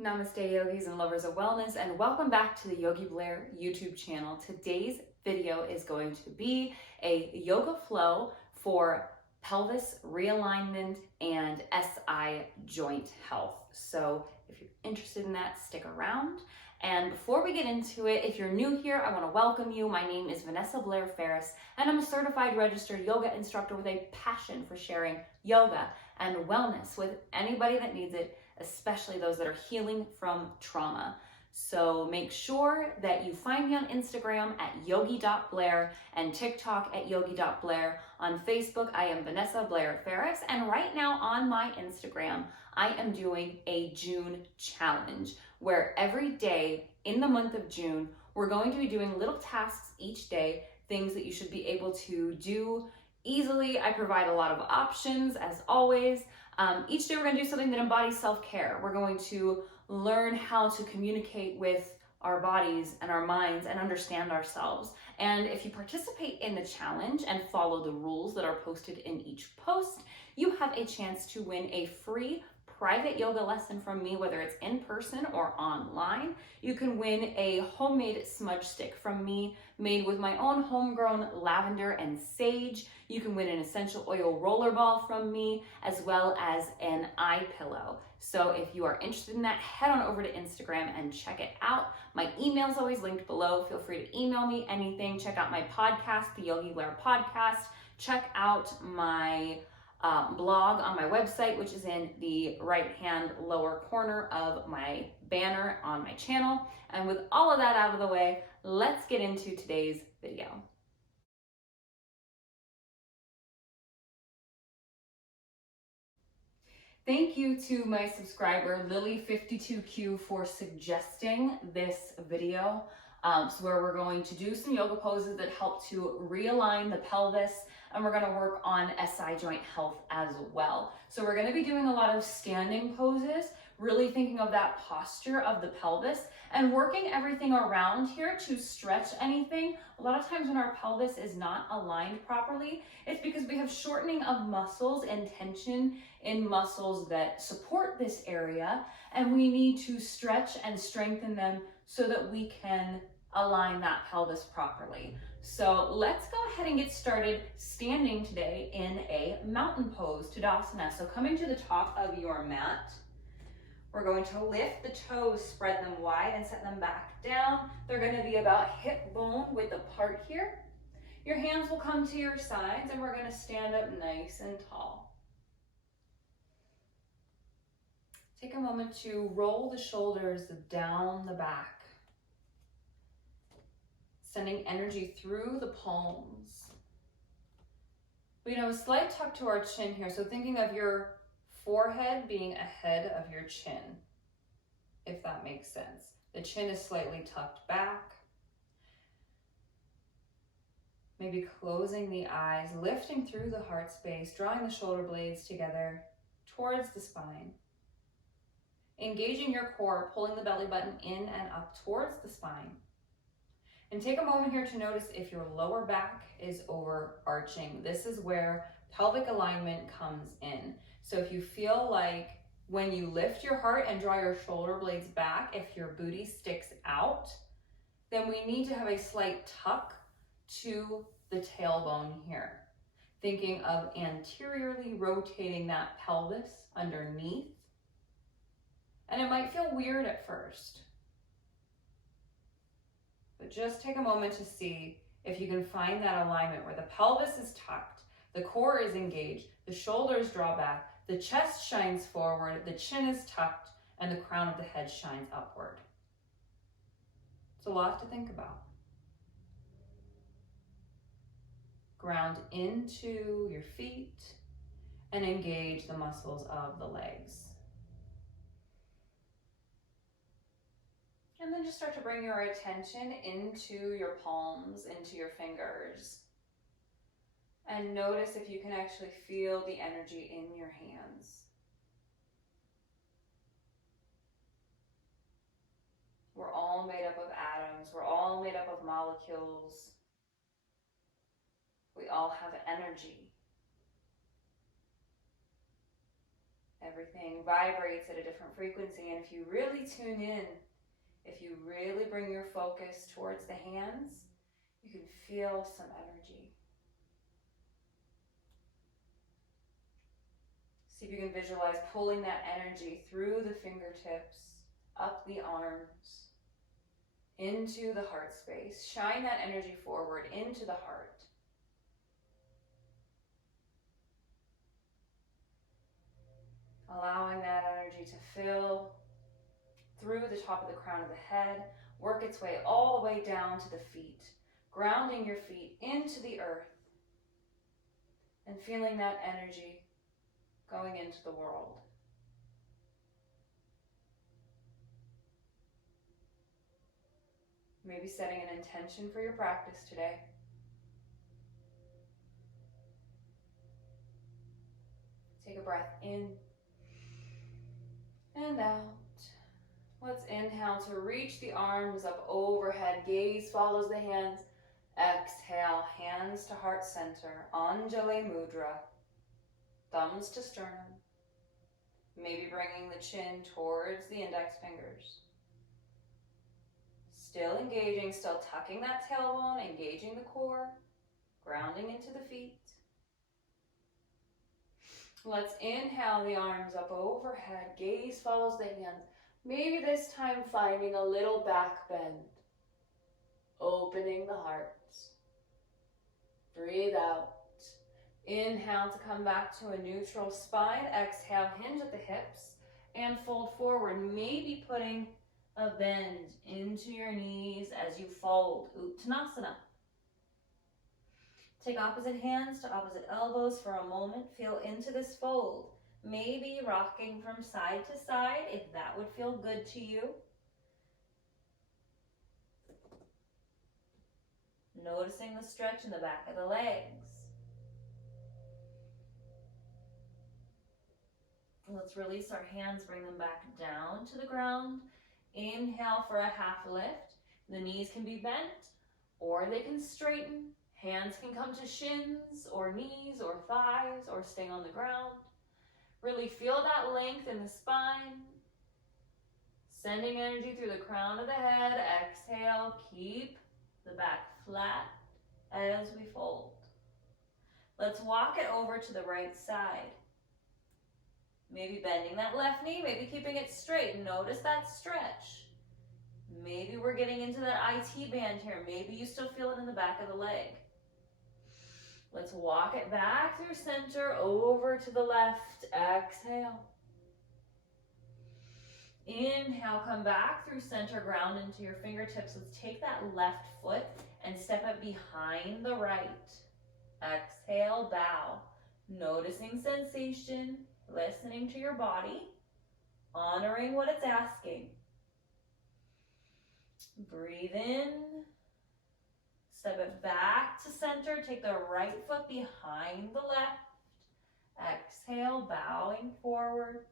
Namaste yogis and lovers of wellness, and welcome back to the Yogi Blair YouTube channel. Today's video is going to be a yoga flow for pelvis realignment and SI joint health. So if you're interested in that, stick around. And before we get into it, if you're new here, I want to welcome you. My name is Vanessa Blair Ferris, and I'm a certified registered yoga instructor with a passion for sharing yoga and wellness with anybody that needs it, especially those that are healing from trauma. So make sure that you find me on Instagram at yogi.blair and TikTok at yogi.blair. On Facebook, I am Vanessa Blair Ferris. And right now on my Instagram, I am doing a June challenge where every day in the month of June, we're going to be doing little tasks each day, things that you should be able to do easily. I provide a lot of options as always. Each day we're going to do something that embodies self-care. We're going to learn how to communicate with our bodies and our minds and understand ourselves. And if you participate in the challenge and follow the rules that are posted in each post, you have a chance to win a free private yoga lesson from me, whether it's in person or online. You can win a homemade smudge stick from me made with my own homegrown lavender and sage. You can win an essential oil rollerball from me, as well as an eye pillow. So if you are interested in that, head on over to Instagram and check it out. My email is always linked below. Feel free to email me anything. Check out my podcast, the Yogi Blair Podcast. Check out my blog on my website, which is in the right-hand lower corner of my banner on my channel. And with all of that out of the way, let's get into today's video. Thank you to my subscriber, Lily52Q, for suggesting this video. Where we're going to do some yoga poses that help to realign the pelvis, and we're going to work on SI joint health as well. So we're going to be doing a lot of standing poses, really thinking of that posture of the pelvis and working everything around here to stretch anything. A lot of times when our pelvis is not aligned properly, it's because we have shortening of muscles and tension in muscles that support this area, and we need to stretch and strengthen them so that we can align that pelvis properly. So let's go ahead and get started standing today in a mountain pose, Tadasana. So coming to the top of your mat, we're going to lift the toes, spread them wide and set them back down. They're going to be about hip bone width apart here. Your hands will come to your sides and we're going to stand up nice and tall. Take a moment to roll the shoulders down the back, sending energy through the palms. We have a slight tuck to our chin here, so thinking of your forehead being ahead of your chin, if that makes sense. The chin is slightly tucked back. Maybe closing the eyes, lifting through the heart space, drawing the shoulder blades together towards the spine. Engaging your core, pulling the belly button in and up towards the spine. And take a moment here to notice if your lower back is overarching. This is where pelvic alignment comes in. So if you feel like when you lift your heart and draw your shoulder blades back, if your booty sticks out, then we need to have a slight tuck to the tailbone here. Thinking of anteriorly rotating that pelvis underneath. And it might feel weird at first, but just take a moment to see if you can find that alignment where the pelvis is tucked, the core is engaged, the shoulders draw back, the chest shines forward, the chin is tucked, and the crown of the head shines upward. It's a lot to think about. Ground into your feet and engage the muscles of the legs. And then just start to bring your attention into your palms, into your fingers. And notice if you can actually feel the energy in your hands. We're all made up of atoms. We're all made up of molecules. We all have energy. Everything vibrates at a different frequency, and if you really tune in, if you really bring your focus towards the hands, you can feel some energy. See if you can visualize pulling that energy through the fingertips, up the arms, into the heart space. Shine that energy forward into the heart. Allowing that energy to fill through the top of the crown of the head, work its way all the way down to the feet, grounding your feet into the earth and feeling that energy going into the world. Maybe setting an intention for your practice today. Take a breath in and out. Let's inhale to reach the arms up overhead. Gaze follows the hands. Exhale, hands to heart center. Anjali Mudra. Thumbs to sternum. Maybe bringing the chin towards the index fingers. Still engaging, still tucking that tailbone, engaging the core, grounding into the feet. Let's inhale the arms up overhead. Gaze follows the hands. Maybe this time finding a little back bend. Opening the heart. Breathe out. Inhale to come back to a neutral spine. Exhale, hinge at the hips and fold forward. Maybe putting a bend into your knees as you fold. Uttanasana. Take opposite hands to opposite elbows for a moment. Feel into this fold. Maybe rocking from side to side if that would feel good to you. Noticing the stretch in the back of the legs. Let's release our hands, bring them back down to the ground. Inhale for a half lift. The knees can be bent or they can straighten. Hands can come to shins or knees or thighs or stay on the ground. Really feel that length in the spine. Sending energy through the crown of the head. Exhale, keep the back flat as we fold. Let's walk it over to the right side. Maybe bending that left knee, maybe keeping it straight. Notice that stretch. Maybe we're getting into that IT band here. Maybe you still feel it in the back of the leg. Let's walk it back through center, over to the left. Exhale. Inhale, come back through center, ground into your fingertips. Let's take that left foot and step it behind the right. Exhale, bow. Noticing sensation, listening to your body, honoring what it's asking. Breathe in. Step it back to center. Take the right foot behind the left. Exhale, bowing forward.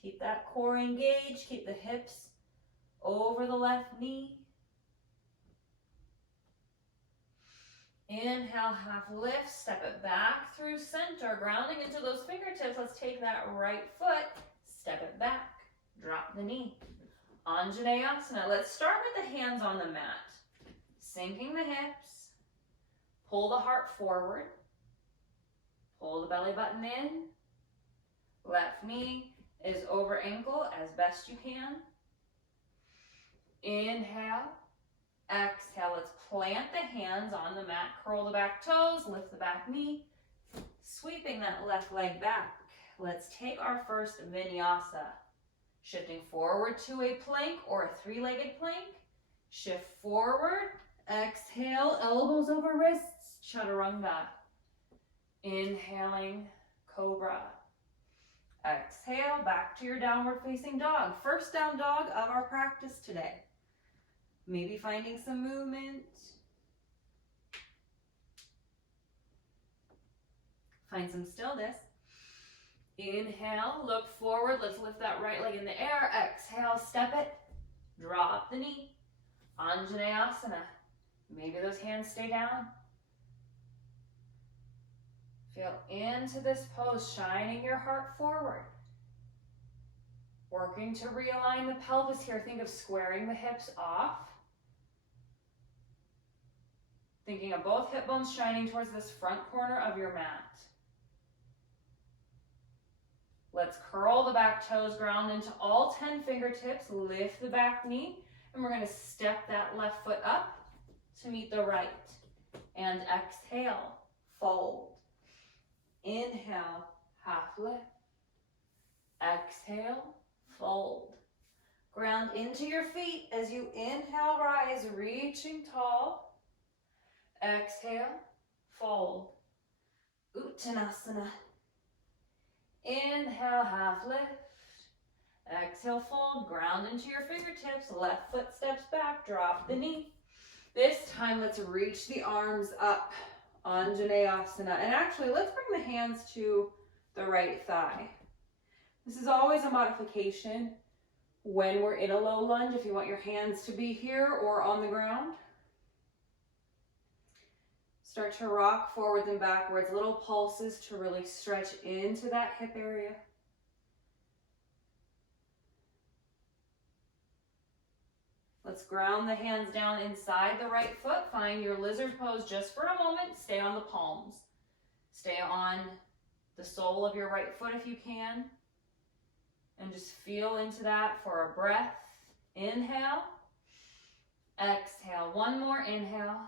Keep that core engaged. Keep the hips over the left knee. Inhale, half lift. Step it back through center. Grounding into those fingertips. Let's take that right foot. Step it back. Drop the knee. Anjaneyasana. Let's start with the hands on the mat. Sinking the hips, pull the heart forward, pull the belly button in, left knee is over ankle as best you can. Inhale, exhale, let's plant the hands on the mat, curl the back toes, lift the back knee, sweeping that left leg back. Let's take our first vinyasa, shifting forward to a plank or a three-legged plank, shift forward. Exhale, elbows over wrists, chaturanga. Inhaling, cobra. Exhale, back to your downward facing dog. First down dog of our practice today. Maybe finding some movement. Find some stillness. Inhale, look forward. Let's lift that right leg in the air. Exhale, step it. Drop the knee. Anjaneyasana. Maybe those hands stay down. Feel into this pose, shining your heart forward. Working to realign the pelvis here. Think of squaring the hips off. Thinking of both hip bones shining towards this front corner of your mat. Let's curl the back toes, ground into all 10 fingertips, lift the back knee, and we're going to step that left foot up to meet the right. And exhale, fold. Inhale, half lift. Exhale, fold. Ground into your feet as you inhale, rise, reaching tall. Exhale, fold. Uttanasana. Inhale, half lift. Exhale, fold. Ground into your fingertips. Left foot steps back. Drop the knee. This time, let's reach the arms up. Anjaneyasana. And actually, let's bring the hands to the right thigh. This is always a modification when we're in a low lunge, if you want your hands to be here or on the ground. Start to rock forwards and backwards, little pulses to really stretch into that hip area. Let's ground the hands down inside the right foot. Find your lizard pose just for a moment. Stay on the palms. Stay on the sole of your right foot if you can. And just feel into that for a breath. Inhale. Exhale. One more inhale.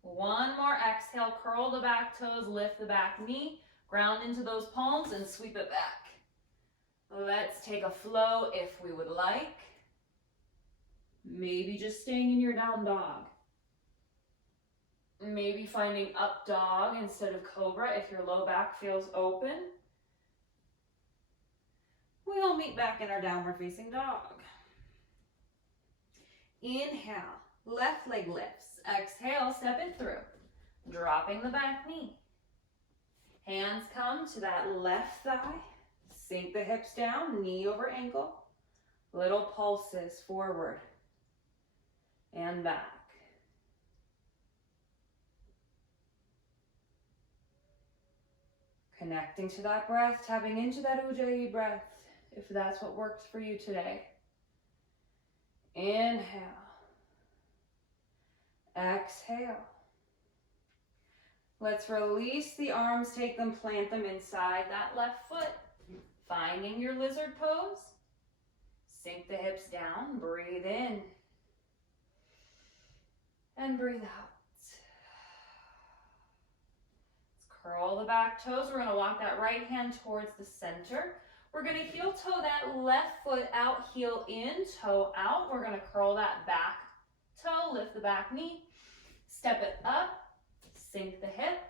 One more exhale. Curl the back toes. Lift the back knee. Ground into those palms and sweep it back. Let's take a flow if we would like. Maybe just staying in your down dog. Maybe finding up dog instead of cobra if your low back feels open. We'll meet back in our downward facing dog. Inhale, left leg lifts. Exhale, step it through. Dropping the back knee. Hands come to that left thigh. Sink the hips down, knee over ankle. Little pulses forward and back. Connecting to that breath, tapping into that Ujjayi breath, if that's what works for you today. Inhale. Exhale. Let's release the arms, take them, plant them inside that left foot. Finding your lizard pose. Sink the hips down, breathe in. And breathe out. Curl the back toes. We're going to walk that right hand towards the center. We're going to heel toe that left foot out, heel in, toe out. We're going to curl that back toe, lift the back knee, step it up, sink the hip,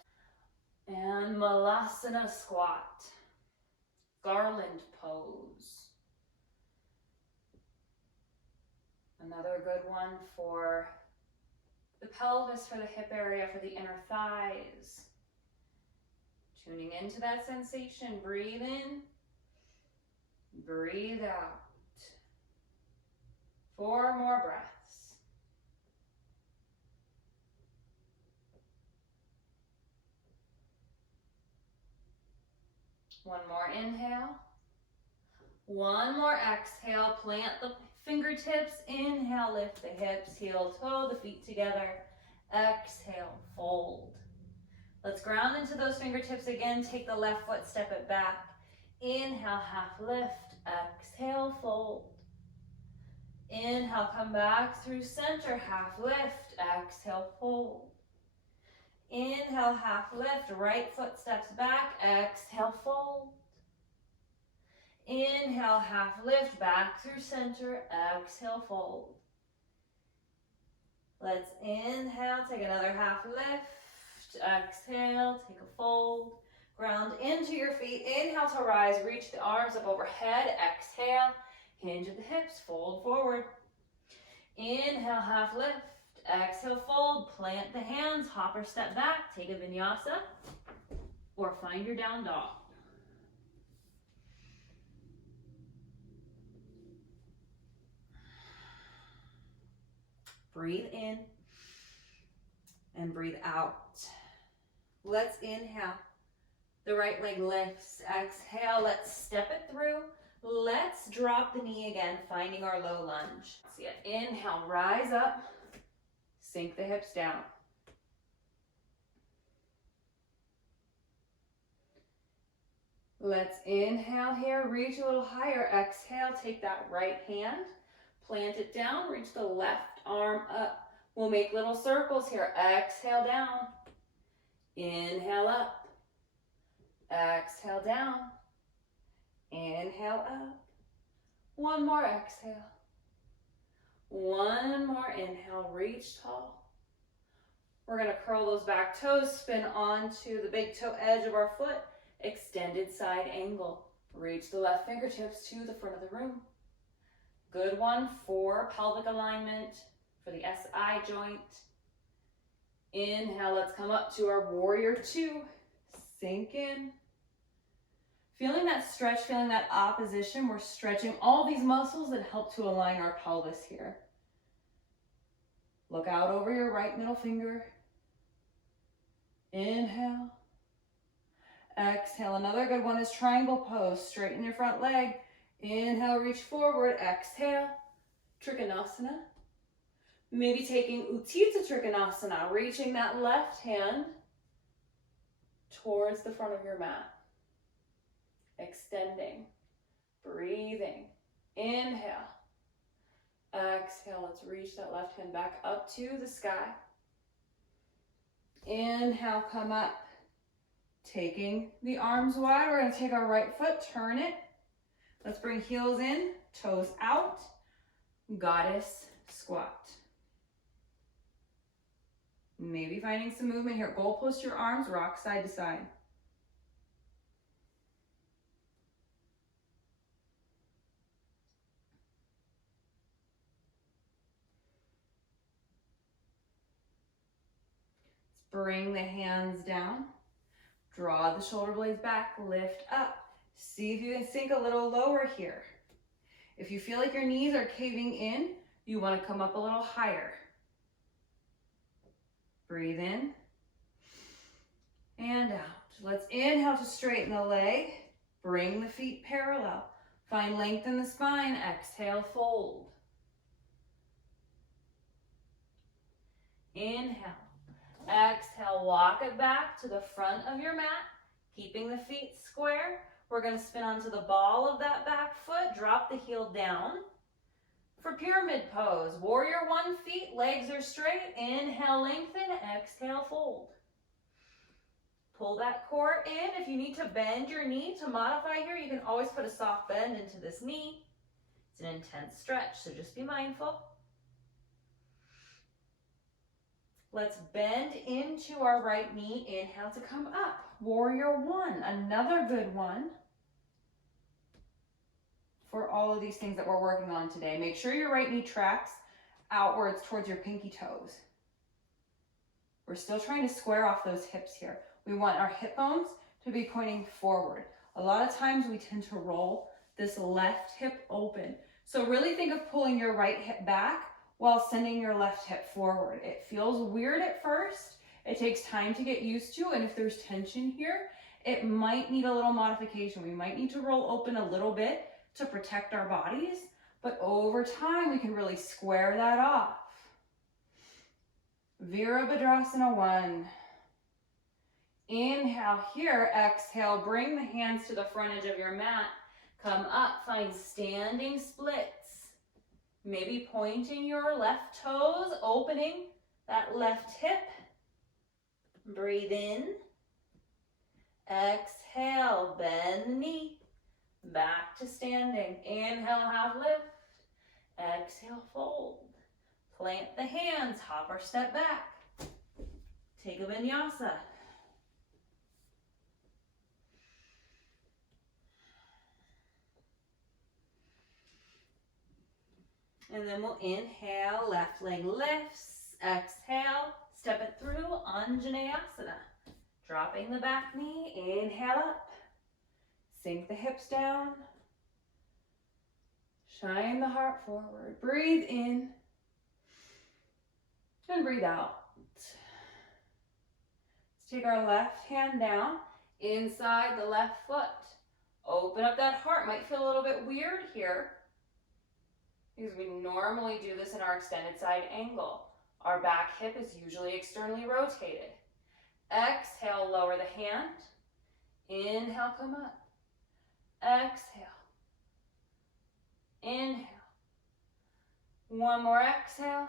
and Malasana squat. Garland pose. Another good one for the pelvis, for the hip area, for the inner thighs. Tuning into that sensation. Breathe in. Breathe out. 4 more breaths. One more inhale. One more exhale. Plant the fingertips. Inhale, lift the hips, heel toe, the feet together. Exhale, fold. Let's ground into those fingertips again. Take the left foot, step it back. Inhale, half lift. Exhale, fold. Inhale, come back through center, half lift. Exhale, fold. Inhale, half lift. Right foot steps back. Exhale, fold. Inhale, half lift. Back through center. Exhale, fold. Let's inhale, take another half lift. Exhale, take a fold. Ground into your feet. Inhale to rise. Reach the arms up overhead. Exhale. Hinge at the hips. Fold forward. Inhale, half lift. Exhale, fold. Plant the hands. Hop or step back. Take a vinyasa. Or find your down dog. Breathe in. And breathe out. Let's inhale. The right leg lifts. Exhale. Let's step it through. Let's drop the knee again, finding our low lunge. See it. Inhale, rise up, sink the hips down. Let's inhale here, reach a little higher. Exhale, take that right hand, plant it down, reach the left arm up. We'll make little circles here. Exhale down, inhale up, exhale down, inhale up. One more exhale. One more inhale, reach tall. We're gonna curl those back toes, spin onto the big toe edge of our foot. Extended side angle. Reach the left fingertips to the front of the room. Good one for pelvic alignment, for the SI joint. Inhale, let's come up to our warrior two. Sink in. Feeling that stretch, feeling that opposition, we're stretching all these muscles that help to align our pelvis here. Look out over your right middle finger. Inhale. Exhale. Another good one is triangle pose. Straighten your front leg. Inhale, reach forward. Exhale. Trikonasana. Maybe taking Utthita Trikonasana, reaching that left hand towards the front of your mat. Extending. Breathing. Inhale. Exhale. Let's reach that left hand back up to the sky. Inhale, come up. Taking the arms wide, we're going to take our right foot, turn it. Let's bring heels in, toes out, goddess squat. Maybe finding some movement here. Goalpost your arms, rock side to side. Let's bring the hands down. Draw the shoulder blades back, lift up. See if you can sink a little lower here. If you feel like your knees are caving in, you want to come up a little higher. Breathe in and out. Let's inhale to straighten the leg. Bring the feet parallel. Find length in the spine. Exhale, fold. Inhale. Exhale, walk it back to the front of your mat, keeping the feet square. We're going to spin onto the ball of that back foot, drop the heel down. For pyramid pose, warrior one, feet, legs are straight. Inhale, lengthen, exhale, fold. Pull that core in. If you need to bend your knee to modify here, you can always put a soft bend into this knee. It's an intense stretch, so just be mindful. Let's bend into our right knee. Inhale to come up. Warrior one, another good one for all of these things that we're working on today. Make sure your right knee tracks outwards towards your pinky toes. We're still trying to square off those hips here. We want our hip bones to be pointing forward. A lot of times we tend to roll this left hip open. So really think of pulling your right hip back while sending your left hip forward. It feels weird at first. It takes time to get used to, and if there's tension here, it might need a little modification. We might need to roll open a little bit to protect our bodies, but over time we can really square that off. Virabhadrasana 1. Inhale here, exhale, bring the hands to the front edge of your mat. Come up, find standing splits. Maybe pointing your left toes, opening that left hip. Breathe in. Exhale, bend the knee. Back to standing. Inhale, half lift. Exhale, fold. Plant the hands, hop or step back. Take a vinyasa. And then we'll inhale, left leg lifts. Exhale, step it through, Anjaneyasana. Dropping the back knee, inhale up. Sink the hips down. Shine the heart forward. Breathe in. And breathe out. Let's take our left hand down inside the left foot. Open up that heart. Might feel a little bit weird here because we normally do this in our extended side angle. Our back hip is usually externally rotated. Exhale, lower the hand. Inhale, come up. Exhale. Inhale. One more exhale.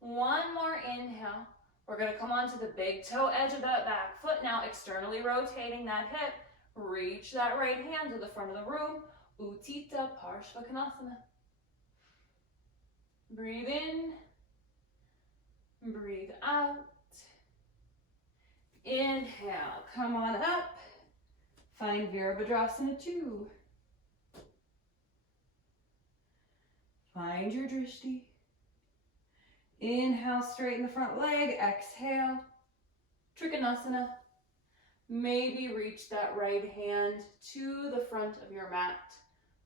One more inhale. We're going to come onto the big toe edge of that back foot now, externally rotating that hip. Reach that right hand to the front of the room. Utthita Parshvakonasana. Breathe in. Breathe out. Inhale, come on up. Find Virabhadrasana 2. Find your drishti. Inhale, straighten the front leg. Exhale, Trikonasana. Maybe reach that right hand to the front of your mat.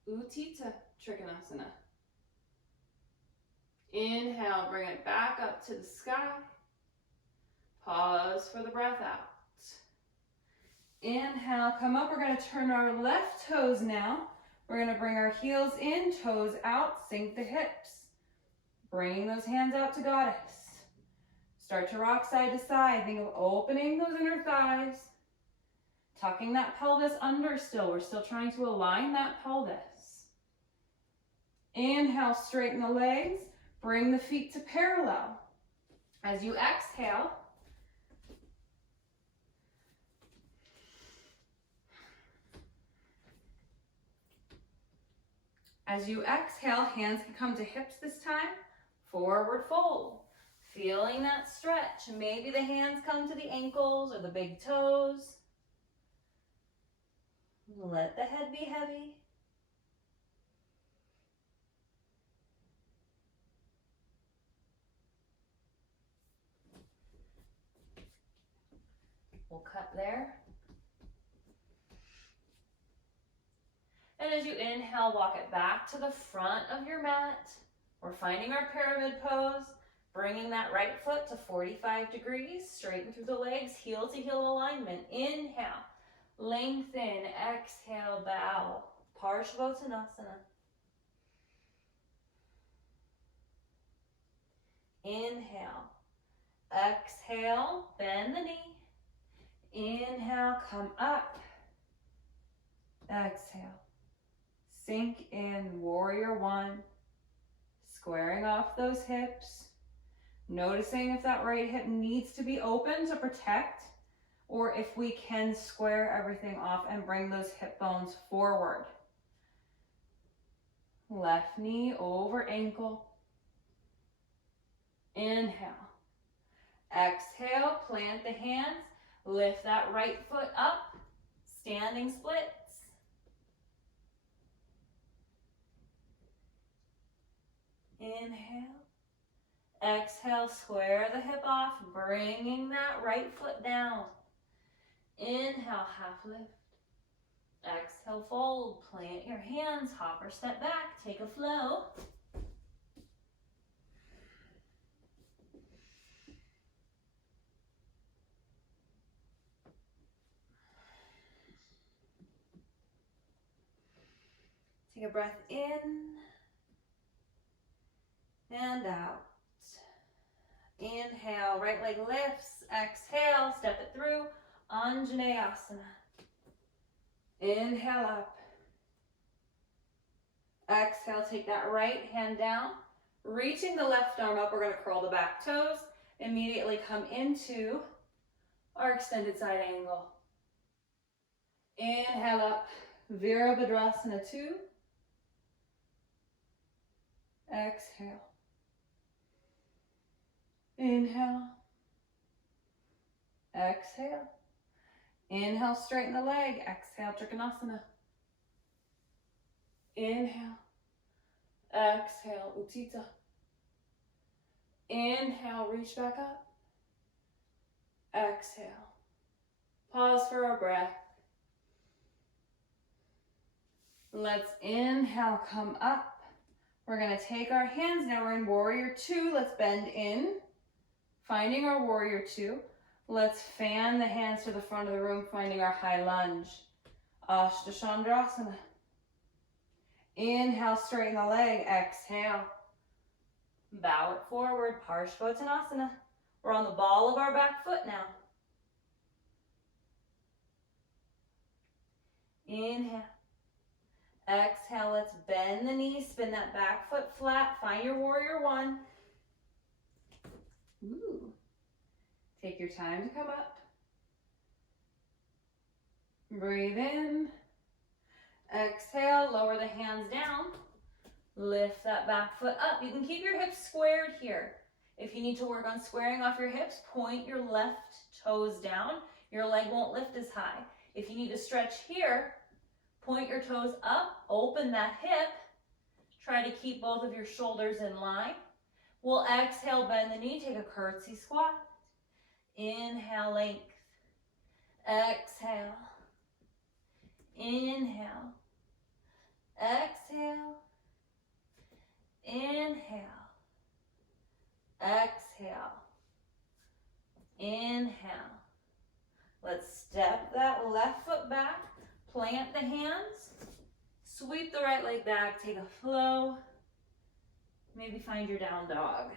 Utthita Trikonasana. Inhale, bring it back up to the sky. Pause for the breath out. Inhale, come up. We're going to turn our left toes now. We're going to bring our heels in, toes out, sink the hips. Bringing those hands out to Goddess. Start to rock side to side. Think of opening those inner thighs. Tucking that pelvis under still. We're still trying to align that pelvis. Inhale, straighten the legs. Bring the feet to parallel. As you exhale, hands can come to hips this time. Forward fold. Feeling that stretch. Maybe the hands come to the ankles or the big toes. Let the head be heavy. We'll cut there. And as you inhale, walk it back to the front of your mat. We're finding our pyramid pose, bringing that right foot to 45 degrees, straighten through the legs, heel to heel alignment. Inhale, lengthen, exhale, bow, Parshvottanasana. Inhale, exhale, bend the knee. Inhale, come up. Exhale. Sink in, warrior one. Squaring off those hips. Noticing if that right hip needs to be open to protect, or if we can square everything off and bring those hip bones forward. Left knee over ankle. Inhale. Exhale, plant the hands. Lift that right foot up, standing splits. Inhale. Exhale, square the hip off, bringing that right foot down. Inhale, half lift. Exhale, fold. Plant your hands, hop or step back, take a flow. Take a breath in and out. Inhale, right leg lifts. Exhale, step it through. Anjaneyasana. Inhale up. Exhale, take that right hand down. Reaching the left arm up, we're going to curl the back toes. Immediately come into our extended side angle. Inhale up. Virabhadrasana 2. Exhale. Inhale. Exhale. Inhale, straighten the leg. Exhale, Trikonasana. Inhale. Exhale, Utthita. Inhale, reach back up. Exhale. Pause for our breath. Let's inhale, come up. We're going to take our hands. Now we're in warrior 2. Let's bend in. Finding our warrior 2. Let's fan the hands to the front of the room, finding our high lunge. Ashtachandrasana. Inhale, straighten the leg. Exhale. Bow it forward. Parshvottanasana. We're on the ball of our back foot now. Inhale. Exhale, let's bend the knees, spin that back foot flat, find your warrior one. Ooh. Take your time to come up. Breathe in. Exhale, lower the hands down. Lift that back foot up. You can keep your hips squared here. If you need to work on squaring off your hips, point your left toes down. Your leg won't lift as high. If you need to stretch here, point your toes up, open that hip. Try to keep both of your shoulders in line. We'll exhale, bend the knee, take a curtsy squat. Inhale, length. Exhale. Inhale. Exhale. Inhale. Exhale. Inhale. Let's step that left foot back. Plant the hands. Sweep the right leg back. Take a flow. Maybe find your down dog.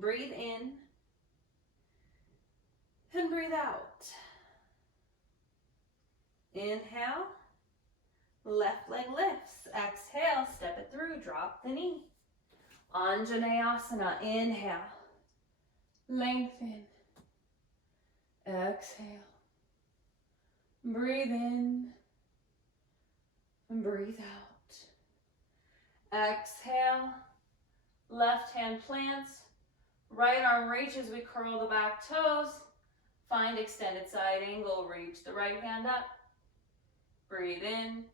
Breathe in and breathe out. Inhale, left leg lifts. Exhale, step it through, drop the knee. Anjaneyasana, inhale, lengthen. Exhale, breathe in and breathe out. Exhale, left hand plants, right arm reaches, we curl the back toes. Find extended side angle, reach the right hand up. Breathe in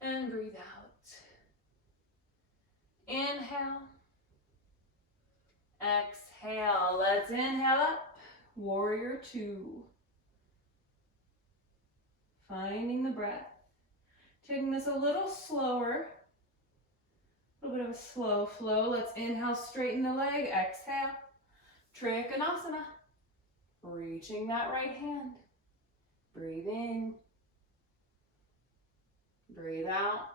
and breathe out. Inhale. Exhale. Let's inhale up. Warrior two. Finding the breath. Taking this a little slower. A little bit of a slow flow. Let's inhale, straighten the leg. Exhale. Trikonasana. Reaching that right hand. Breathe in. Breathe out.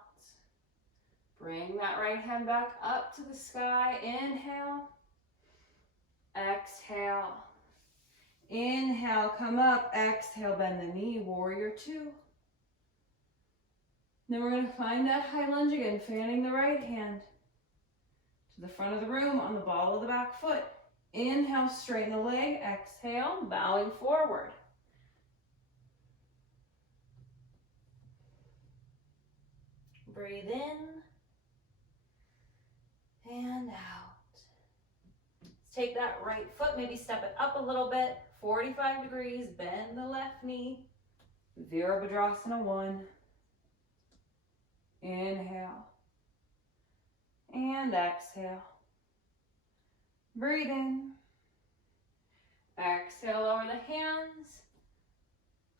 Bring that right hand back up to the sky. Inhale. Exhale. Inhale, come up. Exhale, bend the knee. Warrior two. Then we're going to find that high lunge again, fanning the right hand to the front of the room on the ball of the back foot. Inhale, straighten the leg. Exhale, bowing forward. Breathe in and out. Let's take that right foot, maybe step it up a little bit. 45 degrees, bend the left knee. Virabhadrasana 1. Inhale and exhale. Breathe in. Exhale, lower the hands.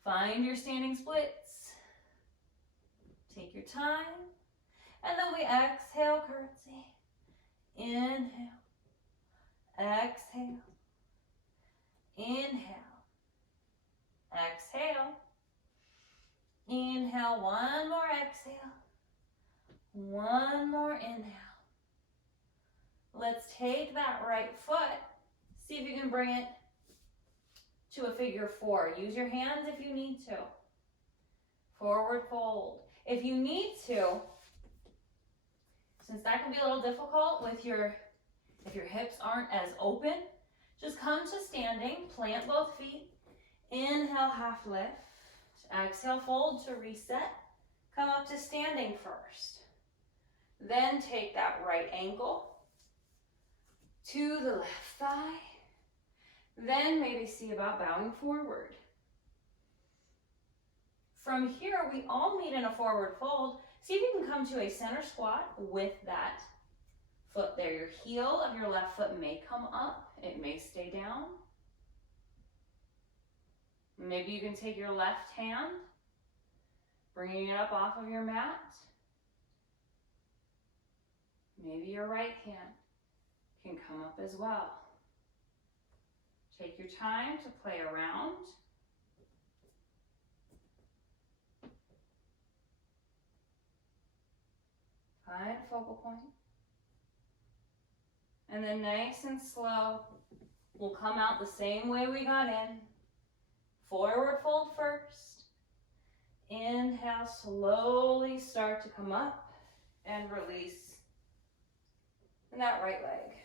Find your standing splits. Take your time. And then we exhale, curtsy. Inhale. Exhale. Inhale. Exhale. Inhale, one more exhale. One more inhale. Let's take that right foot. See if you can bring it to a figure 4. Use your hands if you need to. Forward fold. If you need to, since that can be a little difficult with if your hips aren't as open, just come to standing, plant both feet. Inhale, half lift. Exhale, fold to reset. Come up to standing first. Then take that right ankle to the left thigh. Then maybe see about bowing forward. From here, we all meet in a forward fold. See if you can come to a center squat with that foot there. Your heel of your left foot may come up. It may stay down. Maybe you can take your left hand, bringing it up off of your mat. Maybe your right hand can come up as well. Take your time to play around. Find a focal point. And then nice and slow, we'll come out the same way we got in. Forward fold first. Inhale, slowly start to come up and release. And that right leg.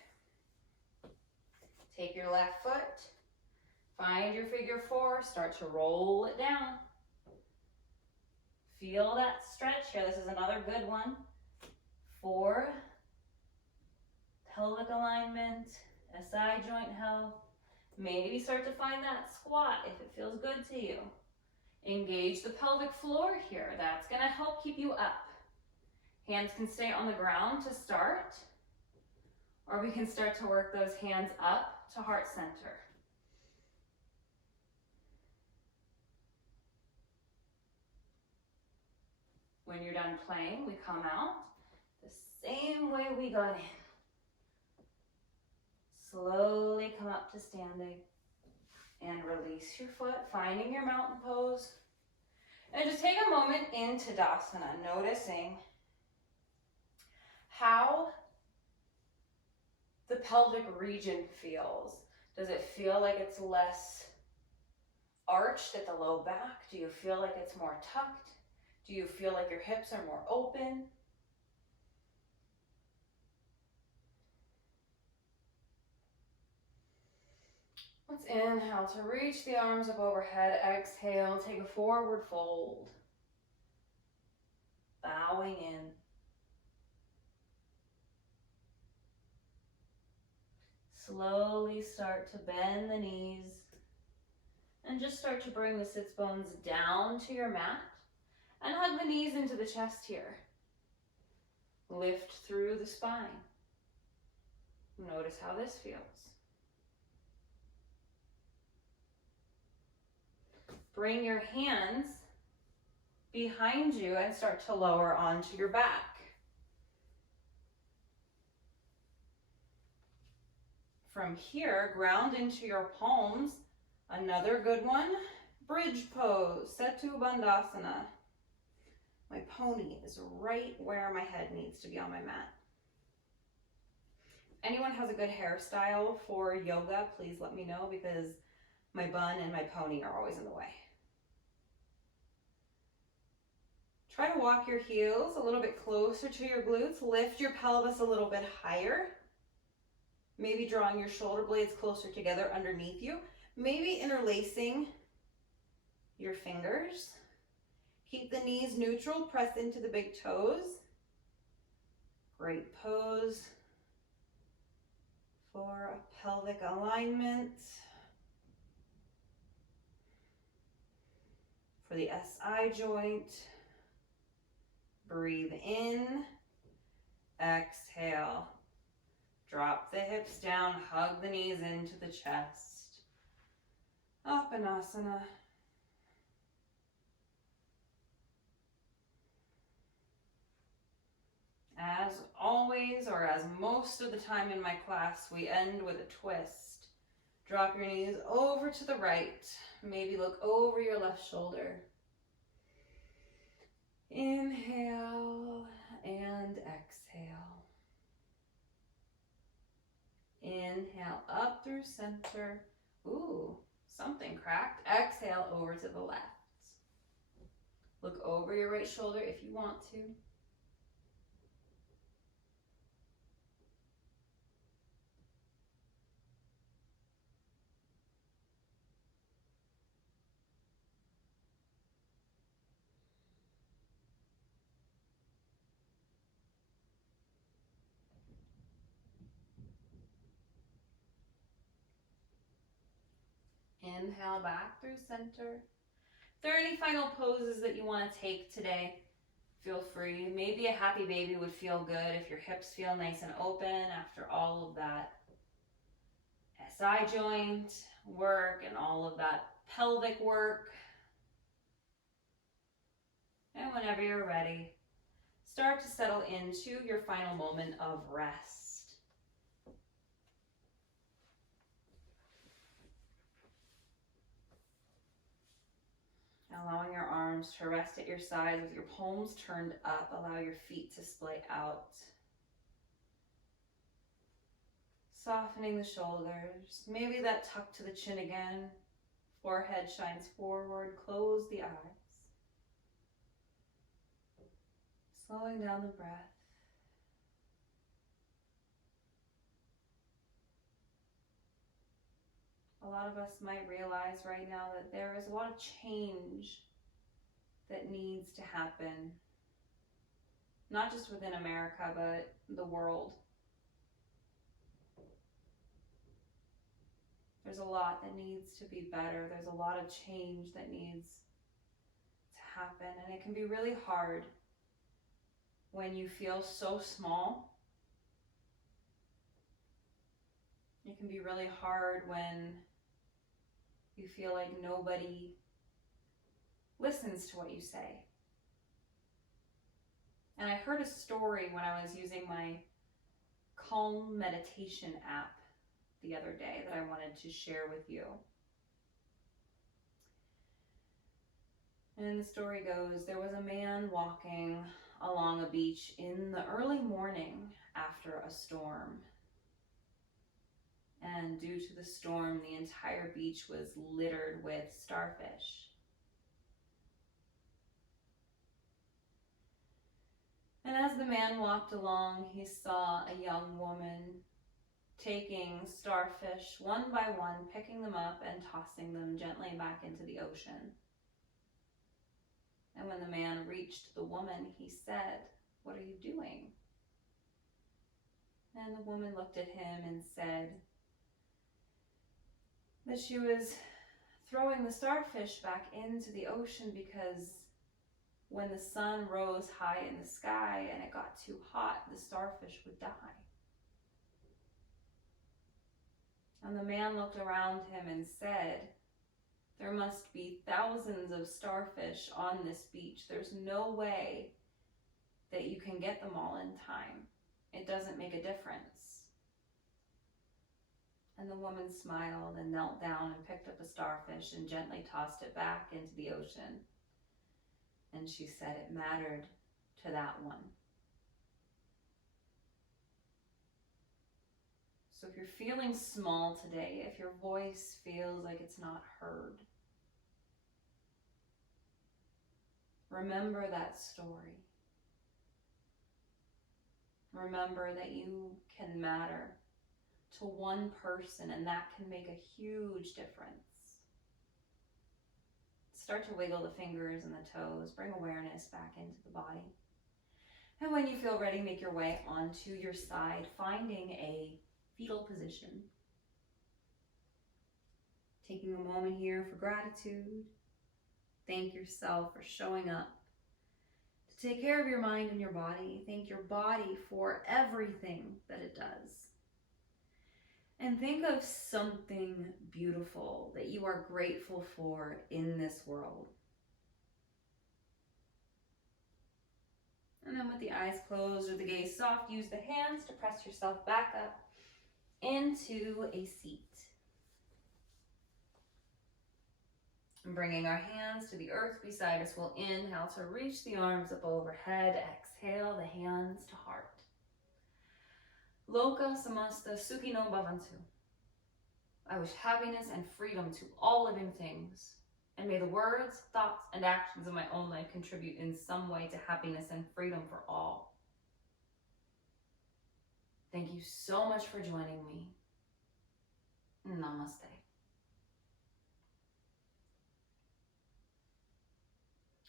Take your left foot, find your figure four, start to roll it down. Feel that stretch here. This is another good one for pelvic alignment, SI joint health. Maybe start to find that squat if it feels good to you. Engage the pelvic floor here. That's going to help keep you up. Hands can stay on the ground to start, or we can start to work those hands up to heart center. When you're done playing, we come out the same way we got in. Slowly come up to standing and release your foot, finding your mountain pose. And just take a moment in Tadasana, noticing how the pelvic region feels. Does it feel like it's less arched at the low back? Do you feel like it's more tucked? Do you feel like your hips are more open? Let's inhale to reach the arms up overhead. Exhale, take a forward fold. Bowing in. Slowly start to bend the knees and just start to bring the sits bones down to your mat and hug the knees into the chest here. Lift through the spine. Notice how this feels. Bring your hands behind you and start to lower onto your back. From here, ground into your palms. Another good one, bridge pose, Setu Bandhasana. My pony is right where my head needs to be on my mat. Anyone has a good hairstyle for yoga, please let me know, because my bun and my pony are always in the way. Try to walk your heels a little bit closer to your glutes. Lift your pelvis a little bit higher. Maybe drawing your shoulder blades closer together underneath you. Maybe interlacing your fingers. Keep the knees neutral. Press into the big toes. Great pose for a pelvic alignment. For the SI joint. Breathe in. Exhale. Drop the hips down, hug the knees into the chest. Apanasana. As always, or as most of the time in my class, we end with a twist. Drop your knees over to the right. Maybe look over your left shoulder. Inhale and exhale. Inhale up through center. Ooh, something cracked. Exhale over to the left. Look over your right shoulder if you want to. Inhale back through center. If there are any final poses that you want to take today, feel free. Maybe a happy baby would feel good if your hips feel nice and open after all of that SI joint work and all of that pelvic work. And whenever you're ready, start to settle into your final moment of rest. Allowing your arms to rest at your sides with your palms turned up. Allow your feet to splay out. Softening the shoulders. Maybe that tuck to the chin again. Forehead shines forward. Close the eyes. Slowing down the breath. A lot of us might realize right now that there is a lot of change that needs to happen. Not just within America, but the world. There's a lot that needs to be better. There's a lot of change that needs to happen. And it can be really hard when you feel so small. It can be really hard when you feel like nobody listens to what you say. And I heard a story when I was using my Calm meditation app the other day that I wanted to share with you. And the story goes, there was a man walking along a beach in the early morning after a storm. And due to the storm, the entire beach was littered with starfish. And as the man walked along, he saw a young woman taking starfish one by one, picking them up and tossing them gently back into the ocean. And when the man reached the woman, he said, "What are you doing?" And the woman looked at him and said that she was throwing the starfish back into the ocean because when the sun rose high in the sky and it got too hot, the starfish would die. And the man looked around him and said, "There must be thousands of starfish on this beach. There's no way that you can get them all in time. It doesn't make a difference." And the woman smiled and knelt down and picked up a starfish and gently tossed it back into the ocean. And she said it mattered to that one. So if you're feeling small today, if your voice feels like it's not heard, remember that story. Remember that you can matter to one person, and that can make a huge difference. Start to wiggle the fingers and the toes. Bring awareness back into the body. And when you feel ready, make your way onto your side, finding a fetal position. Taking a moment here for gratitude. Thank yourself for showing up to take care of your mind and your body. Thank your body for everything that it does. And think of something beautiful that you are grateful for in this world. And then with the eyes closed or the gaze soft, use the hands to press yourself back up into a seat. And bringing our hands to the earth beside us, we'll inhale to reach the arms up overhead. Exhale the hands to heart. Loka samasta sukhino bhavantu. I wish happiness and freedom to all living things, and may the words, thoughts, and actions of my own life contribute in some way to happiness and freedom for all. Thank you so much for joining me. Namaste.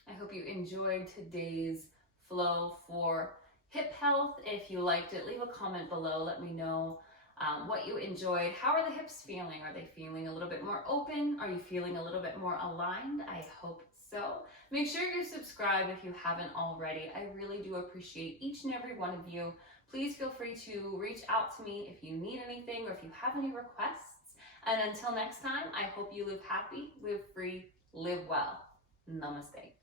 I hope you enjoyed today's flow for hip health. If you liked it, leave a comment below. Let me know what you enjoyed. How are the hips feeling? Are they feeling a little bit more open? Are you feeling a little bit more aligned? I hope so. Make sure you're subscribed if you haven't already. I really do appreciate each and every one of you. Please feel free to reach out to me if you need anything or if you have any requests. And until next time, I hope you live happy, live free, live well. Namaste.